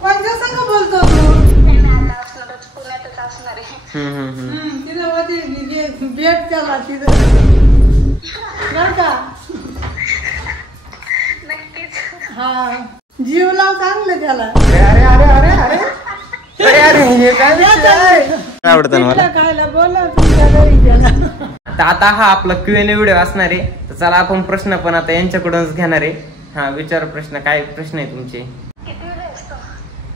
कोणत्या संग बोलतो तू? तिला भेट त्याला तिथं बरं का? हा जीव लाव चांगलं त्याला. हे काय आवडतं मला खायला बोला तुमच्या घरी गेला. तर आता हा आपला Q&A व्हिडिओ असणार आहे. तर चला आपण प्रश्न पण आता यांच्याकडूनच घेणार आहे. हा विचार प्रश्न. काय प्रश्न आहे तुमचे?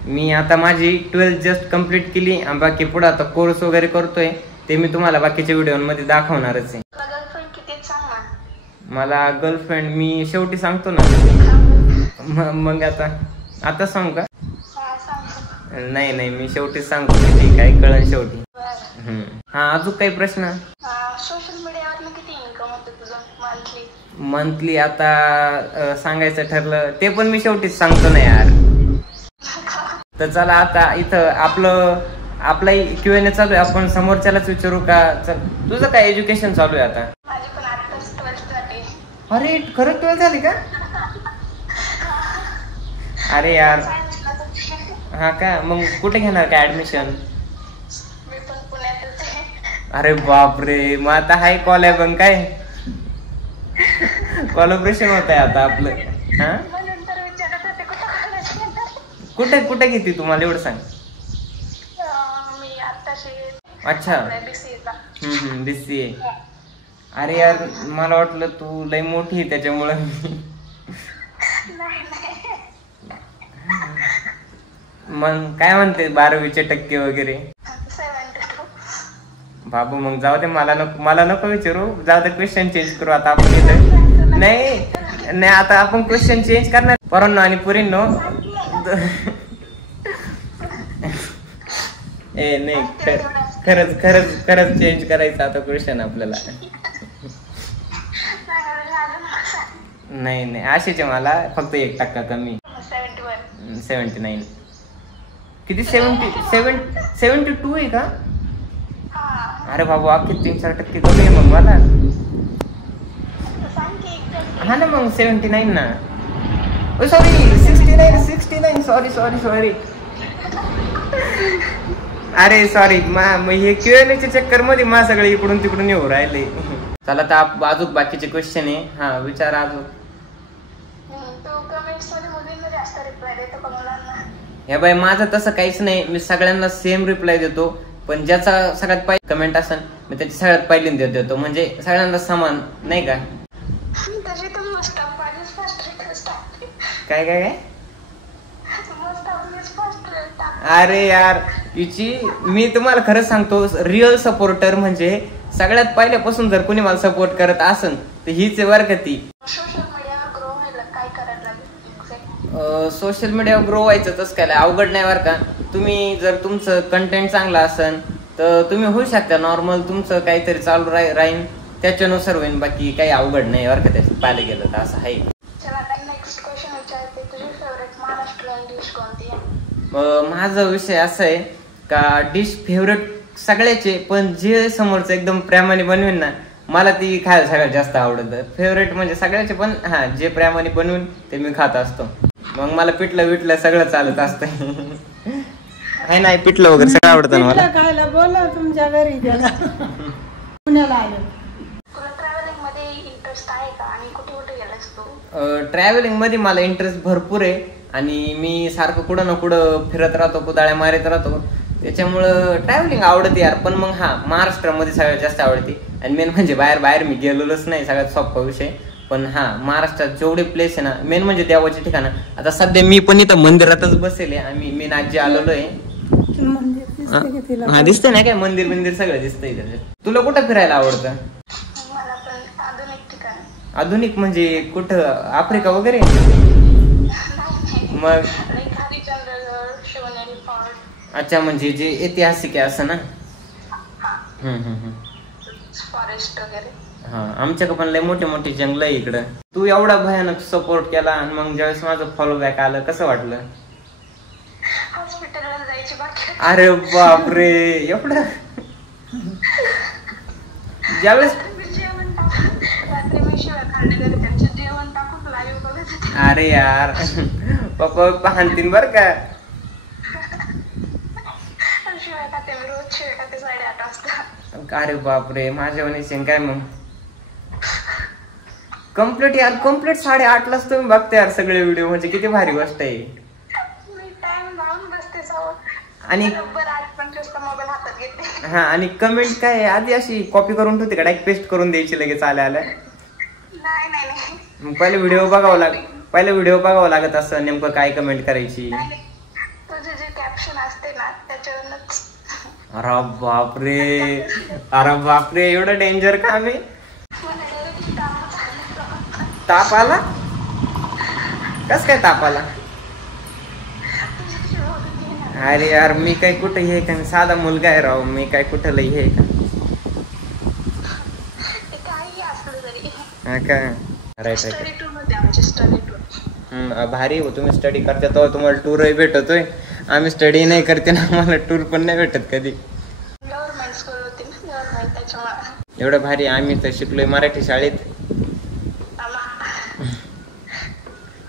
मी आता माझी 12th जस्ट कम्प्लीट केली आणि बाकी पुढे आता कोर्स वगैरे करतोय. ते मी तुम्हाला बाकीच्या व्हिडिओमध्ये दाखवणारच आहे. मला गर्लफ्रेंड मी शेवटी सांगतो ना. मग आता सांगू का? नाही मी शेवटी सांगतो. ठीक आहे कळण शेवटी. हा अजून काही प्रश्न? सोशल मीडियावर किती इन्कम होतं तुझं मंथली? आता सांगायचं ठरलं ते पण मी शेवटीच सांगतो ना यार. तर चला आता इथं आपला Q&A चालू आहे. आपण समोरच्यालाच विचारू का? तुझं काय एज्युकेशन चालू आहे आता? माझी पण आताच 12th झाली. अरे खरंच 12th झाली का? अरे यार. हा का? मग कुठे घेणार काय ऍडमिशन? मी पण पुण्यातच आहे. अरे बापरे. मग आता हाय कॉलॅब काय कोलॅबोरेशन होत आहे आता आपलं. हा म्हणून तर विचारत होते कुठे घेते तुम्हाला एवढं सांग. मी आताशी. अच्छा. BCA. अरे यार मला वाटलं तू लई मोठी त्याच्यामुळं. मग काय म्हणते 12वीचे टक्के वगैरे? 72. बाबू मग जाऊ दे. मला नको विचारू. जाऊ दे क्वेश्चन चेंज करू आता आपण इथं. नाही आता आपण क्वेश्चन चेंज करणार पोरांनो आणि पुरींनो. नाही खरंच चेंज करायचं आता क्वेश्चन आपल्याला. नाही अशीच आहे. मला फक्त 1% कमी. 79. किती? 72 आहे का? अरे बाबा किती 3-4% कमी आहे मग मला. हा ना मग 79 ना. सॉरी 69. सॉरी. अरे सॉरी. हे Q&A च्या चक्कर मध्ये मा सगळे इकडून तिकडून येऊ राहिले. चला तर अजून बाकीचे क्वेश्चन आहे. हा विचार अजून. हे बाई माझं तसं काहीच नाही. मी सगळ्यांना सेम रिप्लाय देतो. पण ज्याचा सगळ्यात पहिली कमेंट असेल मी त्याची सगळ्यात पहिल्यांदा देतो. म्हणजे सगळ्यांना समान नाही का? काय? अरे यार मी तुम्हाला खरंच सांगतो. रिअल सपोर्टर म्हणजे सगळ्यात पहिल्यापासून जर कोणी मला सपोर्ट करत असेल तर हीच आहे बरं का ती. सोशल मीडियावर ग्रो व्हायचं तसं काय अवघड नाही बरं का. तुम्ही जर तुमचं कंटेंट चांगलं असेल तर तुम्ही होऊ शकता. नॉर्मल तुमचं काहीतरी चालू राहील त्याच्यानुसार होईल. बाकी काही अवघड नाही बरं का त्याच्यात पाहिलं गेलं तर असं आहे. माझा विषय असा आहे का डिश फेवरेट सगळ्याचे पण जे समोरचं एकदम प्रेमाने बनवेन ना मला ती खायला सगळ्यात जास्त आवडतं. फेवरेट म्हणजे सगळ्याचे पण हा जे प्रेमाने बनवून ते मी खात असतो. मग मला पिठलं सगळं चालत असतं. नाही पिठलं वगैरे सगळं आवडतं मला. खायला बोला तुमच्या घरी गेला. पुण्याला आलो. ट्रॅव्हलिंग मध्ये मला इंटरेस्ट भरपूर आहे आणि मी सारखं कुठं ना कुठं फिरत राहतो. कुदाळ्या मारत राहतो. त्याच्यामुळं ट्रॅव्हलिंग आवडते यार. पण मग महाराष्ट्रामध्ये सगळ्यात जास्त आवडते. आणि मेन म्हणजे बाहेर मी गेलेलोच नाही. सगळ्यात सोपा विषय. पण महाराष्ट्रात जेवढे प्लेस आहे ना मेन म्हणजे देवाचे ठिकाण. आता सध्या मी पण इथं मंदिरातच बसेल आहे. आम्ही मेन आजी आलेलो आहे. हा दिसतंय ना काय मंदिर सगळं दिसतंय. तुला कुठं फिरायला आवडतं? आधुनिक म्हणजे कुठं? आफ्रिका वगैरे? मग अच्छा म्हणजे जे ऐतिहासिक आहे असं ना. फॉरेस्ट वगैरे. हा आमच्याकडे पण लय मोठे जंगल आहे इकडं. तू एवढा भयानक सपोर्ट केला आणि मग ज्यावेळेस माझं फॉलो बॅक आलं कसं वाटलं? हॉस्पिटलला जायची बाकी. अरे बापरे एवढं. ज्यावेळेस अरे यार पप्पा हाणतीन बर का. शिवाय खाते मी रोज शिवाय खाते 8:30 वाजता. अरे बापरे माझ्या वनीशन काय मग कम्प्लीट यार कम्प्लीट 8:30लाच तुम्ही बघते यार सगळे व्हिडिओ म्हणजे किती भारी गोष्ट आहे. मी टाइम लावून बसते सवय आणि बरोबर 8:25 मोबाईल हातात घेते. हा आणि कमेंट काय आहे, आधी अशी कॉपी करून ठेवते का डायरेक्ट पेस्ट करून द्यायची लगेच आल्या नाही मग पहिले व्हिडिओ बघावं लागत असं नेमकं काय कमेंट करायची. तुझे जे कॅप्शन असते ना त्याच्यावरूनच. अरे बापरे एवढं डेंजर का मी. मला डायरेक्ट ताप आला कस काय ताप आला. अरे यार मी काय कुठं हे का साधा मुलगा आहे राव मी काय कुठं लई हे का. हा का भारी हो तुम्ही स्टडी करता तेव्हा तुम्हाला टूरही भेटतोय. आम्ही स्टडी नाही करते ना मला टूर पण नाही भेटत कधी. गव्हर्नमेंट स्कूल होती ना गव्हर्नमेंट त्याच्यामुळे. एवढं भारी आम्ही तर शिकलोय मराठी शाळेत.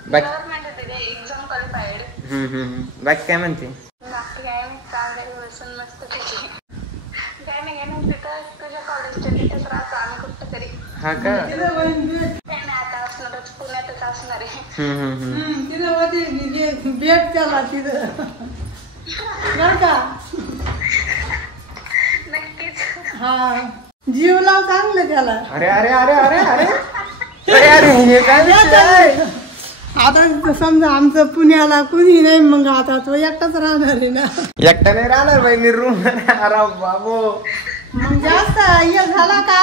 गव्हर्नमेंट होती एक्झाम क्वालिफाईड. बाकी काय म्हणते. बाकी काय चांगले बसून मस्त त्याची काय नाही तिथं तुझ्या कॉलेजच्या तिथेच राहतो आम्ही कुठं तरी. हा का आता असणारच पुण्यातच असणार आहे. तिथं होती भेट त्याला तिथं बरं का. नक्कीच. हा जीव लाव चांगलं त्याला. अरे अरे अरे अरे अरे अरे अरे हे काय विषय आहे? आता समजा आमचं पुण्याला कुणी नाही मग आता तो एकटाच राहणार आहे ना. एकटा नाही राहणार बाई मी रूम. अरे बाबू मग जास्त हे झाला का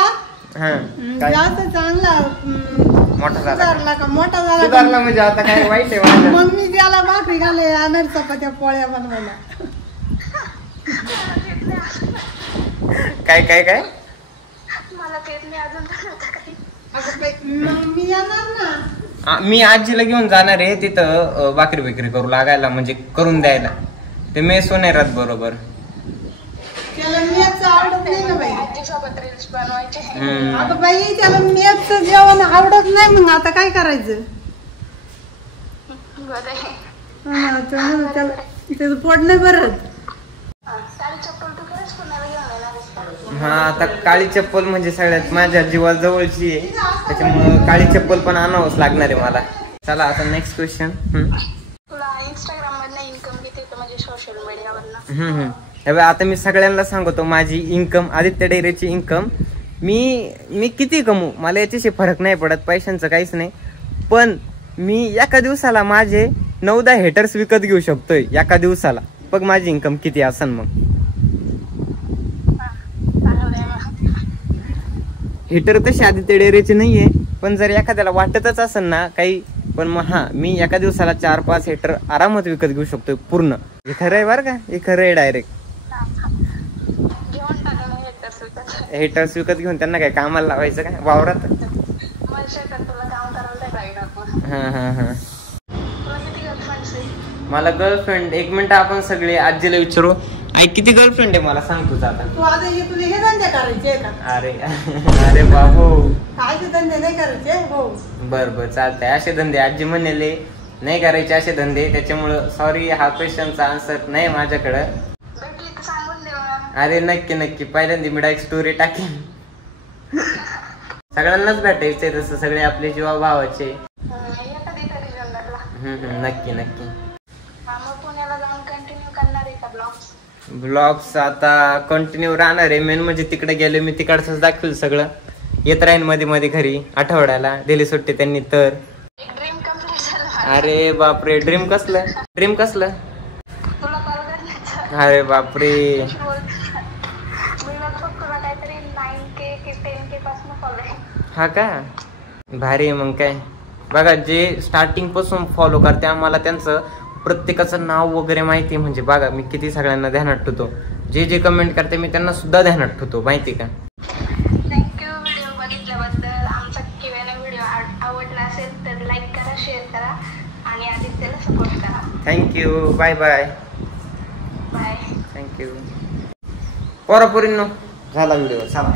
हा काय जास्त चांगला मोठा झाला सुधारला का मोठा झाला का सुधारला म्हणजे आता काय वाईट आहे माझ्या. मग मी त्याला भाकरी घाले आणार चपात्या पोळ्या बनवायला. काय काय काय मला तेच नाही अजून बनवता काही. मग मी येणार ना. मी आजीला घेऊन जाणार आहे तिथं भाकरी बिकरी करू लागायला म्हणजे करून द्यायला. ते मेस नाही राहत बरोबर. त्याला मेच आवडत नाही ना बाई. आजीसोबत रील्स बनवायचे. अगं बाई त्याला मेच जेवण आवडत नाही मग आता काय करायचं. बरं आहे. त्याला त्याचं पोट नाही भरत. काळी चप्पल तू खरंच पुण्याला घेऊन येणार आहेस का? हा आता काळी चप्पल म्हणजे सगळ्यात माझ्या जीवा जवळची आहे त्याच्यामुळे काळी चप्पल पण आणावंच लागणार आहे मला. चला आता नेक्स्ट क्वेश्चन. तुला इंस्टाग्राम मधनं इन्कम किती येतं म्हणजे सोशल मीडियावरनं? आता मी सगळ्यांना सांगतो माझी इन्कम आदित्य डेअरीची इन्कम मी किती कमवू मला याच्याशी फरक नाही पडत पैशांचं काहीच नाही. पण मी एका दिवसाला माझे 9-10 हेटर्स विकत घेऊ शकतोय एका दिवसाला. बघ माझी इन्कम किती असन मग. हिटर तशी आदित्य डेअरीचे नाहीये पण जर एखाद्याला वाटतच असेल ना काही पण मग हा मी एका दिवसाला 4-5 हेटर आरामात विकत घेऊ शकतोय पूर्ण. हे खरं आहे बरं का हे खरं आहे डायरेक्ट. हेटर्स विकत घेऊन त्यांना काय कामाला लावायचं काय वावरात. मला गर्लफ्रेंड 1 मिनिट आपण सगळे आजीला विचारू. आई किती गर्लफ्रेंड आहे मला सांग तुझा आता. तू आता हे तुझे हे धंदे करायचे का. अरे अरे बाबू काय ते धंदे नाही करायचे. हो बर चालतंय. असे धंदे आजी म्हणले नाही करायचे असे धंदे त्याच्यामुळं सॉरी हा क्वेश्चनचा आन्सर नाही माझ्याकडं. अरे नक्की पहिल्यांदा मी डायरेक्ट स्टोरी टाकेन. सगळ्यांनाच भेटायचंय तसं सगळे आपले जीवा भावाचे. नक्की ब्लॉग्स आता कंटिन्यू राहणार आहे. मेन म्हणजे तिकडे गेले मी तिकडचंच दाखवेल सगळं. येत राहीन मध्ये घरी आठवड्याला दिली सुट्टी त्यांनी तर. अरे बापरे ड्रीम कसलं. अरे बापरे हा का भारी आहे मग काय. बघा जे स्टार्टिंग पासून फॉलो करते आम्हाला त्यांचं प्रत्येकाचं नाव वगैरे माहिती म्हणजे बघा मी किती सगळ्यांना ध्यानात ठेवतो. जे कमेंट करते मी त्यांना सुद्धा ध्यानात ठेवतो माहिती का. थँक्यू व्हिडिओ बघितल्याबद्दल. आमचा व्हिडिओ आवडला असेल तर लाईक करा शेअर करा आणि आदित्यला सपोर्ट करा. Thank you bye bye. थँक्यू. पोरापोरींनो झाला व्हिडिओ चला.